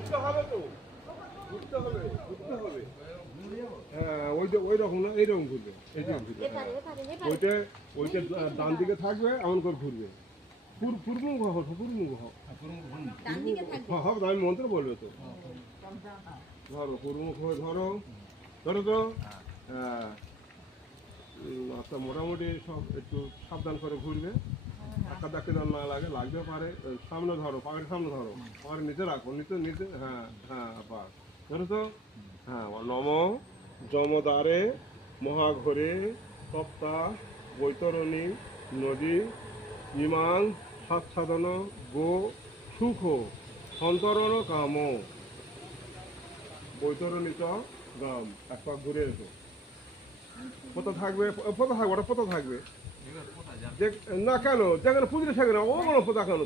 ঘুরতে হবে তো, ঘুরতে হবে, ঘুরতে হবে। হ্যাঁ, ওই রকম না, এইরকম ঘুরবে, এইরকম ঘুরবে। ওইটা ওইটা ডান দিকে থাকবে, এমন করে ঘুরবে। পূর্বমুখ হোক, পূর্বমুখ হোক। হবে, আমি মন্ত্র বলবে তো। ধরো, পূর্বমুখ হয়ে ধরো, ধরো তো। হ্যাঁ, আচ্ছা, মোটামুটি সব একটু সাবধান করে ঘুরবে। ধাক্কা ধাক্কি যেন না লাগে, লাগতে পারে। সামনে ধরো, পায়ের সামনে ধরো, পায়ের নিচে রাখো, নিচে নিচে। হ্যাঁ হ্যাঁ, পাস ধরো তো। হ্যাঁ, নম যমদ্বারে মহাঘরে তপ্তা বৈতরণী নদী ইমাং সাচ্ছাদন গো সুখ সন্তরণ কাম বৈতরণী চ গাম। এক পাক ঘুরে এসো। পোতা থাকবে, পোতা থাকবে, ওটা পোতা থাকবে। না কেন, যেখানে পুজো সেখানে ও কোনো পোতা কেন।